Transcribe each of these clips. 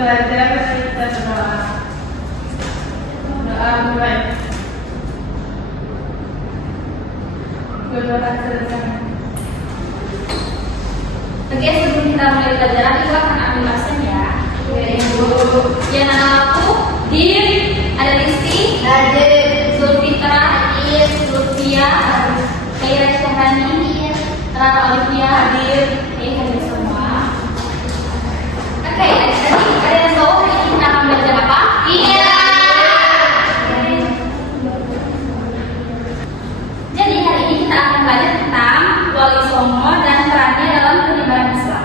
belajar kita berdoa. Doa mulai. Berdoa selesai. Oke, sebelum kita mulai pelajaran, kita akan ambil absen ya. Ya, nama aku Dir, ada Listi, Zulfitra, Zulfia, Kaira Syahani, Rara Olivia, hadir semua. Oke, tadi ada yang tahu kita akan belajar apa? Iya. Jadi hari ini kita akan belajar tentang Wali Songo dan perannya dalam penyebaran Islam.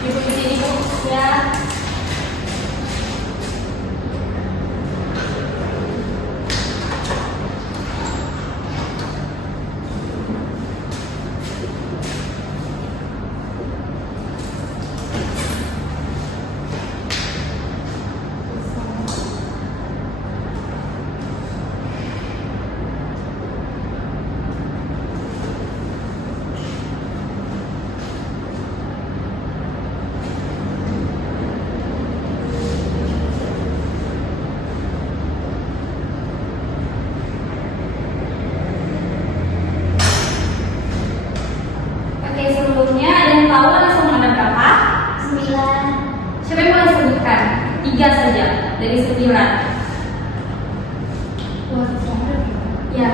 Ibu di sini Bu, ya. Oke, sebelumnya ada yang tahu Wali Songo ada berapa? 9. Siapa yang boleh sebutkan? 3 saja dari 9. Ya.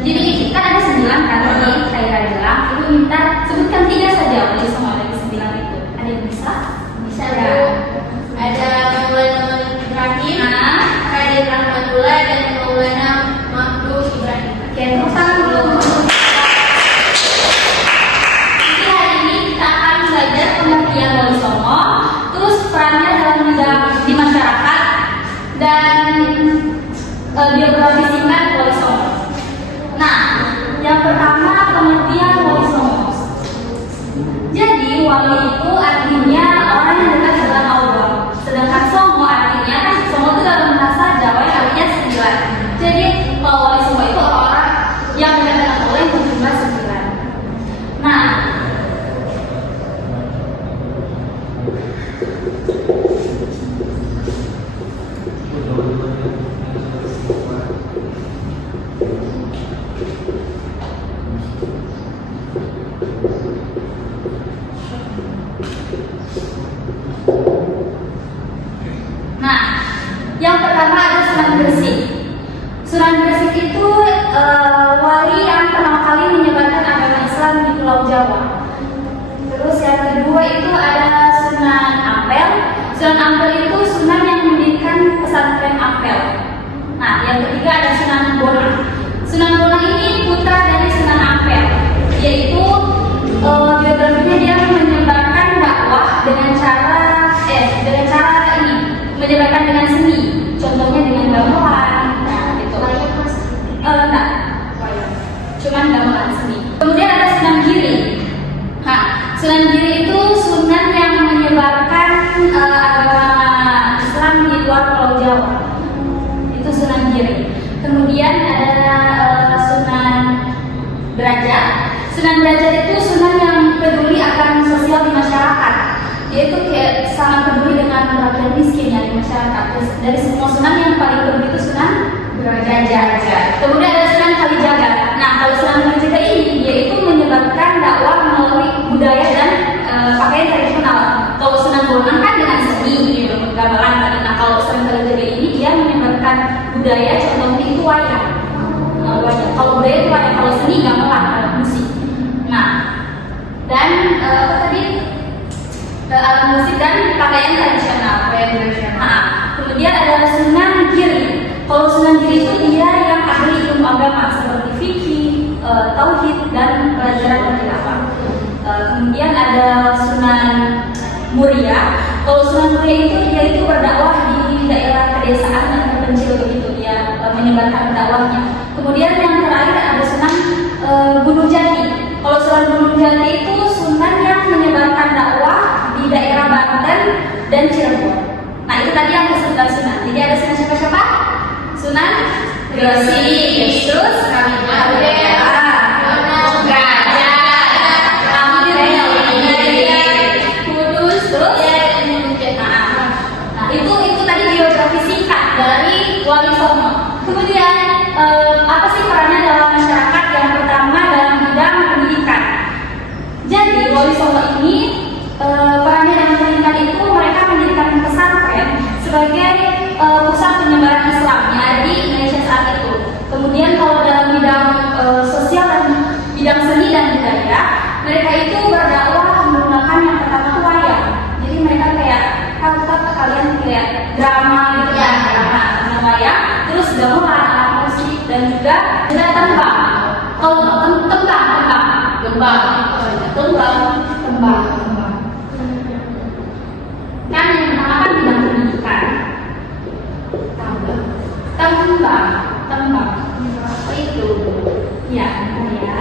Jadi kan ada 9 kan tadi saya bilang, ibu minta sebutkan 3 saja Wali Songo dari 9 itu. Ada yang bisa? Bisa ya. Ada Maulana Ibrahim, Raden Rahmatullah, dan Maulana Makhluk Ibrahim. Oke, tepuk tangan dulu. Jadi hari ini kita akan belajar pengertian Wali Songo, terus perannya dalam di masyarakat, dan biografi singkat Wali Songo. Nah, yang pertama pengertian Wali Songo. Jadi wali itu artinya orang yang dekat dengan Allah. Sedangkan Songo artinya kan Songo itu dalam bahasa Jawa yang artinya 9. Jadi kalau Wali Songo itu orang yang dekat dengan Allah yang berjumlah 9. Nah, yang pertama ada Sunan Gresik. Sunan Gresik itu wali yang pertama kali menyebarkan agama Islam di Pulau Jawa. Terus yang kedua itu ada Sunan Ampel. Sunan Ampel itu sunan yang mendirikan pesantren Ampel. Nah, yang ketiga ada Sunan Bonang. Sunan Bonang ini putra dari Sunan Ampel, yaitu biografinya dia menyebarkan dakwah dengan cara ini, menyebarkan dengan seni, contohnya dengan gamelan, gitu. Enggak, cuman gamelan seni. Kemudian ada Sunan Giri. Nah, Sunan Giri itu sunan yang menyebarkan agama Islam di luar Pulau Jawa. Itu Sunan Giri. Kemudian ada Sunan Derajat. Sunan Derajat itu sunan yang peduli akan sosial di masyarakat. Dia itu kayak sangat peduli dengan rakyat miskin ya di masyarakat. Dari semua sunan yang paling peduli itu Sunan Derajat. Kemudian ada Sunan Kalijaga. Nah, kalau Sunan Kalijaga ini dia itu menyebarkan dakwah melalui budaya dan pakaian tradisional. Kalau Sunan Bonang kan dengan seni, gamelan. Nah, kalau Sunan Kalijaga ini dia menyebarkan budaya, contohnya itu wayang. Kalau budaya itu wayang, kalau seni gamelan, musik. Nah, dan alat musik dan pakaian tradisional. Nah, kemudian ada Sunan Giri. Kalau Sunan Giri itu dia yang ahli ilmu agama seperti fikih, tauhid dan pelajaran khilafah. Kemudian ada Sunan Muria. Kalau Sunan Muria itu dia itu berdakwah di daerah pedesaan dan terpencil begitu, dia menyebarkan dakwahnya. Kemudian yang terakhir ada Sunan Gunung Jati. Kalau Sunan Gunung Jati itu sunan yang menyebarkan dakwah di daerah Banten dan Cirebon. Nah, itu tadi yang ke-9 sunan. Jadi ada sunan siapa-siapa? Sunan Gresik, terus Kalijaga, Gajah, Ampel, dan budaya, mereka itu berdakwah menggunakan yang pertama itu wayang. Jadi mereka kayak kalian kayak drama gitu ya, drama wayang, terus gamelan, alat musik dan juga ada tembang. Kalau tembang. Kan yang pertama kan bidang pendidikan. Tembang. Apa itu? Ya, ya.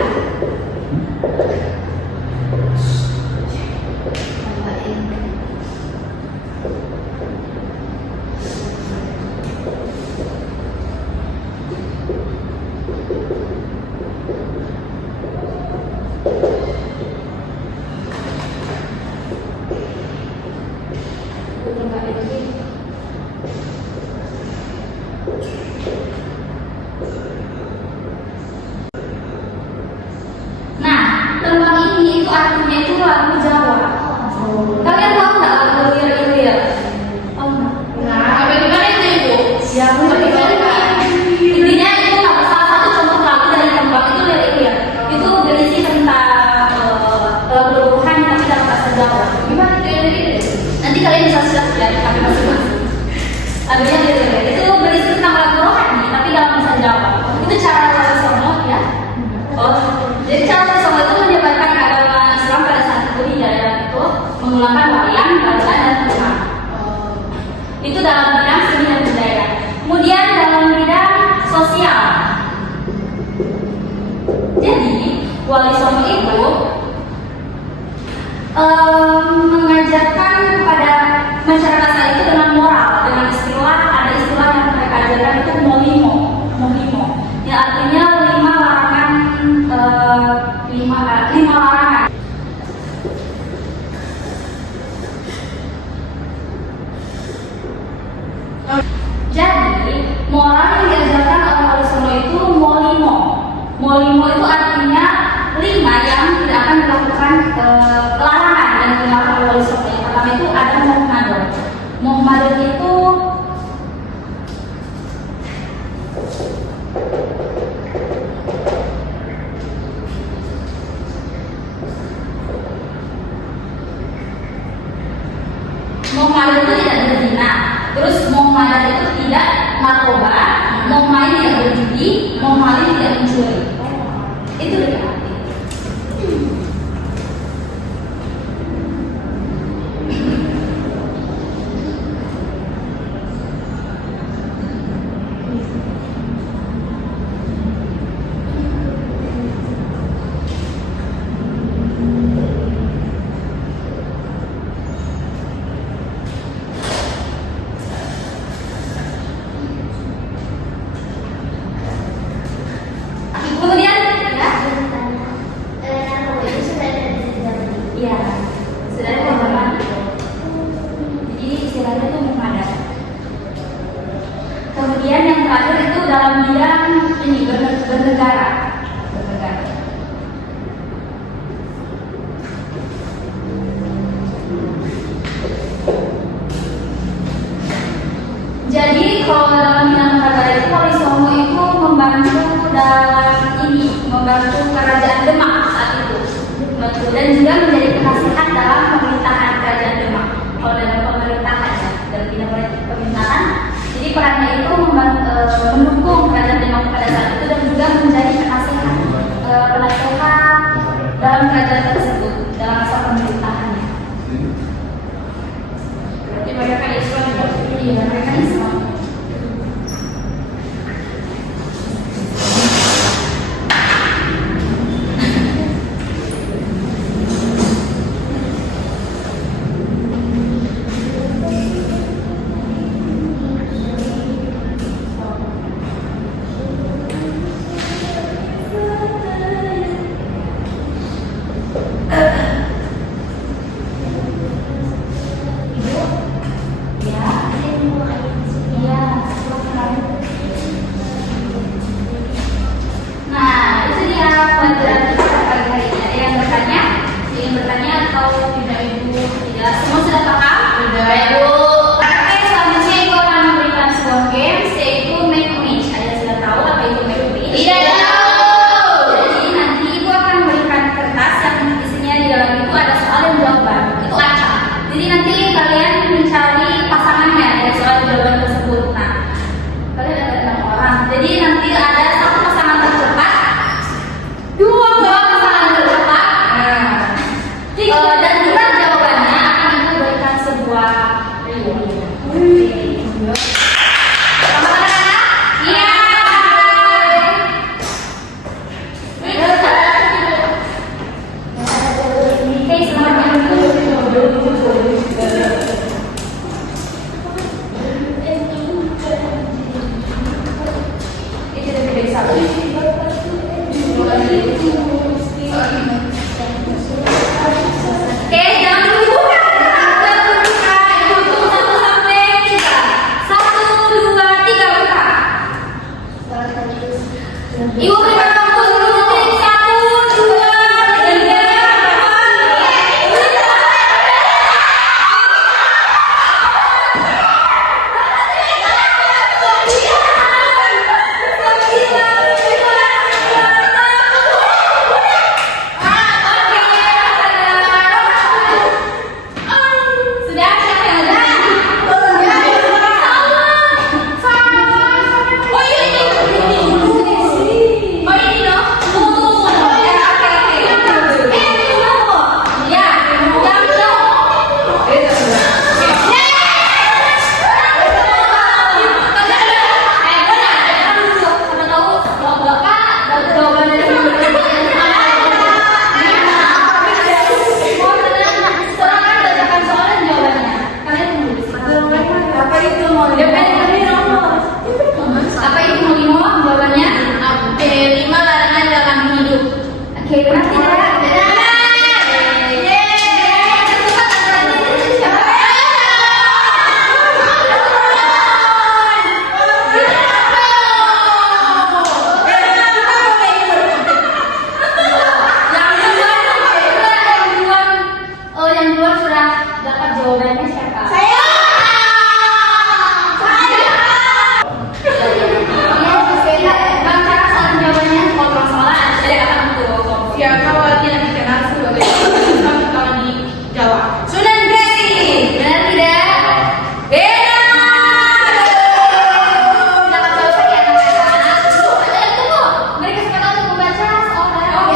Nah, tembang ini itu artinya itu lagu Jawa. Kalian tahu nggak lagu Ilir-Ilir? Oh, Apa gimana itu Ibu? ya mungkin intinya itu salah satu contoh lagu dari tembang itu Ilir-Ilir. Itu berisi tentang lagu-laguhan tapi dalam bahasa Jawa. Gimana itu Ilir-Ilir? Nanti kalian bisa search ya, kami masing-masing. Lagunya Ilir-Ilir itu berisi tentang lagu rohani tapi dalam bahasa Jawa. Itu cara Wali Songo ya. Oh, jadi cara Wali Songo itu menyebarkan agama Islam pada saat itu di daerah itu menggunakan wayang, gamelan dan tembang. Itu dalam bidang seni dan budaya. Kemudian dalam bidang sosial. Jadi Wali Songo itu mengajarkan kepada masyarakat saat itu dengan moral, dengan istilah, ada istilah yang mereka ajarkan itu molimo, yang artinya lima larangan. Jadi moral yang diajarkan oleh Wali Songo itu molimo. Molimo itu artinya 5 yang tidak akan dilakukan larangan yang dilakukan oleh Wali Songo. Yang pertama itu ada Muhammadun. Muhammadun itu tidak berzina. Terus Muhammadun itu tidak narkoba, Muhammadun tidak berjudi, Muhammadun tidak mencuri. Itu lebih arti. Kemudian ya, iya, sudah ada pemahaman. Jadi istilahnya itu Muhammadun. Kemudian yang terakhir itu dalam bidang ini bernegara. Jadi kalau dalam bidang bernegara itu Wali Songo itu membantu kerajaan Demak saat itu, dan juga menjadi penasihat dalam pemerintahan kerajaan Demak. Kalau dalam pemerintahan ya, dalam bidang pemerintahan, jadi perannya itu mendukung kerajaan Demak pada saat itu dan juga menjadi penasihat dalam kerajaan tersebut dalam masa pemerintahannya. Berarti mereka Islam ya? Iya, mereka Islam. Ya, Oke, jangan dulu buka. Jangan dulu buka. Hitung 1 sampai 3. 1, 2, 3 buka. Ibu berikan waktu 10 detik. 1, 2, 3. Sudah siapa yang ada? Oh iya ini. Oh ini loh. Oke. Ya, yang apa itu Molimo jawabannya? Lima larangan dalam hidup. Oke, benar tidak? Benar. Yang duluan sudah dapat jawabannya siapa? Saya. Bang Cara salah jawabannya kontrol salah. Jadi akan tuh. Ya, kalau tidak dikenal sebagai kalau dijawab. Sunan Gresik. Benar tidak? Benar. Dapat jawaban ya anak-anak. Tunggu. Beri kesempatan untuk membaca soal.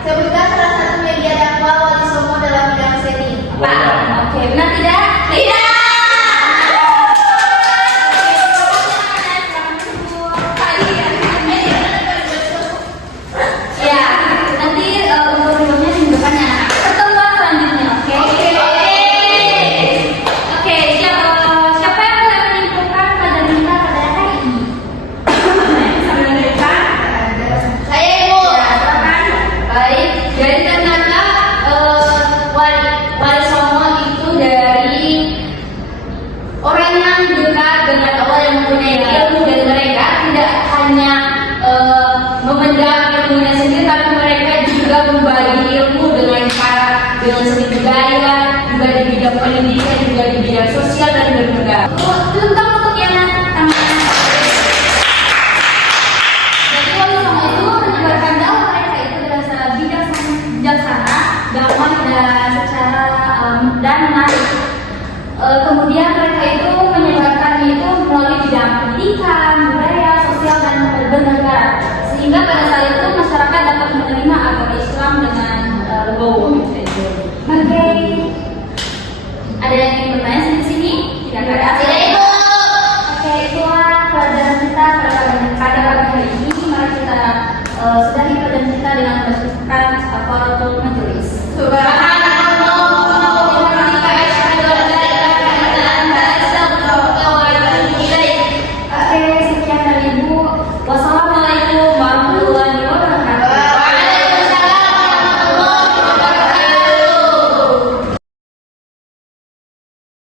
Sebutkan salah satu media dakwah Wali Songo dalam bidang seni. Pak. Oke, benar tidak? Tidak. Ya, nanti untuk berikutnya minggu depan ya anak. Pertemuan selanjutnya, oke? Oke, siapa yang boleh menyimpulkan pada berita pada hari ini? Saya Ibu. Ya, silakan. Baik, jadi ternyata Wali Songo itu dari orang yang dekat dengan Allah, yang mempunyai ilmu, dan mereka tidak hanya memendam ilmunya sendiri, tapi mereka juga membagi ilmu dengan seni budaya, juga di bidang pendidikan